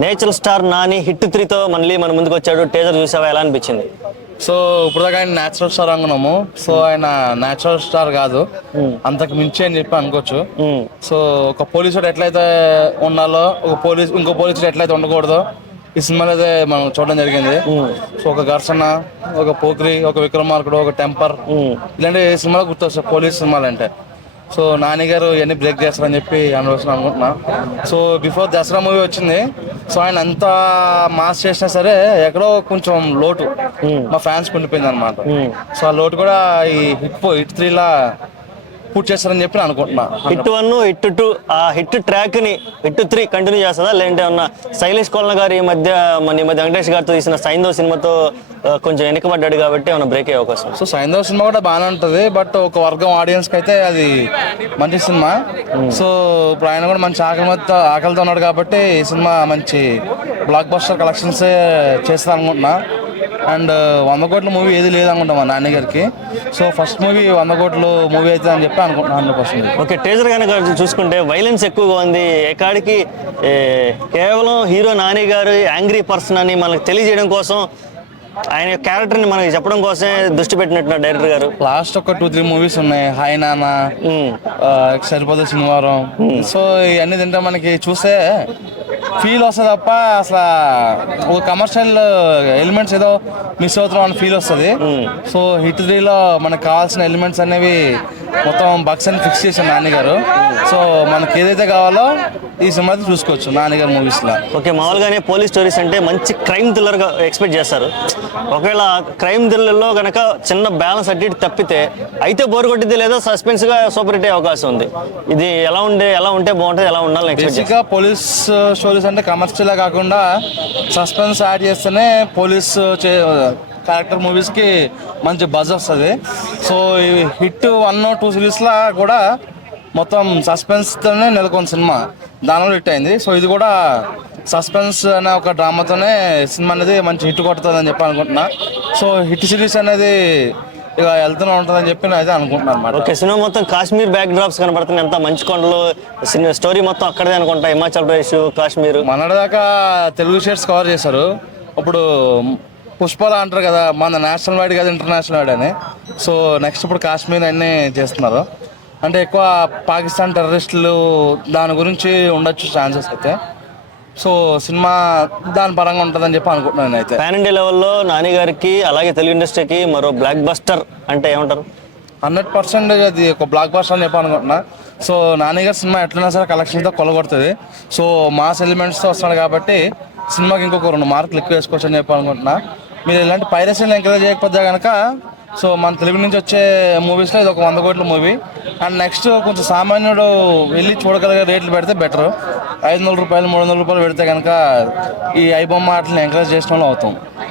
Natural star Nani hit 3తో మళ్ళీ మన ముందుకు వచ్చాడు. టేజర్ చూసావా, ఎలా అనిపించింది? సో ఇప్పుడు దాకా ఆయన న్యాచురల్ స్టార్ అనుకున్నాము. సో ఆయన న్యాచురల్ స్టార్ కాదు, అంతకు మించి అని చెప్పి అనుకోవచ్చు. సో ఒక పోలీసుడు ఎట్లయితే ఉండాలో, ఇంకో పోలీసుడు ఎట్లయితే ఉండకూడదో ఈ సినిమాలో అయితే మనం చూడడం జరిగింది. సో ఒక ఘర్షణ, ఒక పోక్రి, ఒక విక్రమార్కుడు, ఒక టెంపర్, ఇలాంటి సినిమాలు గుర్తొస్తాయి పోలీస్ సినిమాలు అంటే. సో నాని గారు ఇవన్నీ బ్రేక్ చేస్తారని చెప్పి అనుకుంటున్నా. సో బిఫోర్ దసరా మూవీ వచ్చింది. సో ఆయన అంత మాస్ చేసినా సరే ఎక్కడో కొంచెం లోటు మా ఫ్యాన్స్ ఉండిపోయింది అనమాట. సో ఆ లోటు కూడా ఈ హిట్ 3లా పూర్తి చేస్తారని చెప్పి అనుకుంటున్నా. హిట్ 1, హిట్ 2, ఆ హిట్ ట్రాక్ ని హిట్ 3 కంటిన్యూ చేస్తుందా, లేదంటే ఉన్న శైలేష్ కోల్న గారు ఈ మధ్య వెంకటేష్ గారితో తీసిన సైందో సినిమాతో కొంచెం వెనకబడ్డాడు కాబట్టి ఏమైనా బ్రేక్ అయ్యే అవకాశం? సో సైందో సినిమా కూడా బాగానే ఉంటుంది, బట్ ఒక వర్గం ఆడియన్స్ కి అయితే అది మంచి సినిమా. సో ఇప్పుడు ఆయన కూడా మంచి ఆకలితో ఉన్నాడు కాబట్టి ఈ సినిమా మంచి బ్లాక్ బస్టర్ కలెక్షన్స్ చేస్తా అనుకుంటున్నా. అండ్ 100 కోట్ల మూవీ ఏది లేదనుకుంటాం మా నాని గారికి. సో ఫస్ట్ మూవీ 100 కోట్ల మూవీ అయితే అని చెప్పి అనుకుంటున్నాను 100%. ఓకే, టేజర్ కనుక చూసుకుంటే వైలెన్స్ ఎక్కువగా ఉంది. ఎక్కడికి కేవలం హీరో నాని గారు యాంగ్రీ పర్సన్ అని మనకు తెలియజేయడం కోసం, ఆయన క్యారెక్టర్ని మనకి చెప్పడం కోసమే దృష్టి పెట్టినట్టు డైరెక్టర్ గారు. లాస్ట్ ఒక 2-3 మూవీస్ ఉన్నాయి, హాయ్ నాన్న, సరిపోతే శనివారం. సో ఇవన్నీ తింటే మనకి చూస్తే ఫీల్ వస్తుంది తప్ప అసలు ఒక కమర్షియల్ ఎలిమెంట్స్ ఏదో మిస్ అవుతున్నాం అని ఫీల్ వస్తుంది. సో హిట్ 3లో మనకు కావాల్సిన ఎలిమెంట్స్ అనేవి మొత్తం బక్స్ అని ఫిక్స్ చేశారు నాని గారు. సో మనకి ఏదైతే కావాలో ఈ సినిమా చూసుకోవచ్చు నాని గారి మూవీస్లో. ఓకే, మామూలుగానే పోలీస్ స్టోరీస్ అంటే మంచి క్రైమ్ థ్రిల్లర్గా ఎక్స్పెక్ట్ చేస్తారు. ఒకవేళ క్రైమ్ థ్రిల్లర్లో కనుక చిన్న బ్యాలెన్స్ అట్టి తప్పితే అయితే బోర్ కొట్టిద్ది, లేదా సస్పెన్స్గా సూపర్ హిట్ అయ్యే అవకాశం ఉంది. ఇది ఎలా ఉంటే బాగుంటుంది, ఎలా ఉండాలని బేసిక్గా పోలీస్ స్టోరీస్ అంటే కమర్షియల్గా కాకుండా సస్పెన్స్ యాడ్ చేస్తేనే పోలీస్ క్యారెక్టర్ మూవీస్కి మంచి బజ్ వస్తుంది. సో ఈ హిట్ 1, 2 సిరీస్లా కూడా మొత్తం సస్పెన్స్తోనే నెలకొన్న సినిమా, దానిలో హిట్ అయింది. సో ఇది కూడా సస్పెన్స్ అనే ఒక డ్రామాతోనే సినిమా అనేది మంచి హిట్ కొడుతుందని చెప్పి అనుకుంటున్నా. సో హిట్ సిరీస్ అనేది ఇక వెళ్తూనే ఉంటుందని చెప్పి నేను అయితే అనుకుంటున్నాను అనమాట. ఓకే, సినిమా మొత్తం కాశ్మీర్ బ్యాక్ డ్రాప్స్ కనబడుతున్నాయి, ఎంత మంచి కొండలు, స్టోరీ మొత్తం అక్కడే అనుకుంటా, హిమాచల్ ప్రదేశ్, కాశ్మీర్. మొన్నటిదాకా తెలుగు షేడ్స్ కవర్ చేశారు. ఇప్పుడు పుష్పలా అంటారు కదా, మన నేషనల్ వైడ్ కాదు ఇంటర్నేషనల్ వైడ్ అని. సో నెక్స్ట్ ఇప్పుడు కాశ్మీర్ అన్నీ చేస్తున్నారు. అంటే ఎక్కువ పాకిస్తాన్ టెర్రరిస్టులు దాని గురించి ఉండొచ్చు ఛాన్సెస్ అయితే. సో సినిమా దాని పరంగా ఉంటుందని చెప్పి అనుకుంటున్నాను అయితే. పాన్ ఇండియా లెవెల్లో నాని గారికి అలాగే తెలుగు ఇండస్ట్రీకి మరో బ్లాక్ బస్టర్ అంటే ఏమంటారు? 100% అది ఒక బ్లాక్ బస్టర్ అని చెప్పి అనుకుంటున్నా. సో నాని గారి సినిమా ఎట్లయినా సరే కలెక్షన్తో కొలగొడుతుంది. సో మాస్ ఎలిమెంట్స్తో వస్తున్నాడు కాబట్టి సినిమాకి ఇంకొక 2 మార్కులు ఎక్కువ వేసుకోవచ్చు అని చెప్పి అనుకుంటున్నా. మీరు ఇలాంటి పైరసీని ఎంకరేజ్ చేయకపోతే కనుక సో మన తెలుగు నుంచి వచ్చే మూవీస్లో ఇది ఒక 100 కోట్ల మూవీ. అండ్ నెక్స్ట్ కొంచెం సామాన్యుడు వెళ్ళి చూడగలిగే రేట్లు పెడితే బెటర్. 500 రూపాయలు 300 రూపాయలు పెడితే కనుక ఈ ఐబొమ్మ ఆటలను ఎంకరేజ్ చేసిన వాళ్ళు అవుతాం.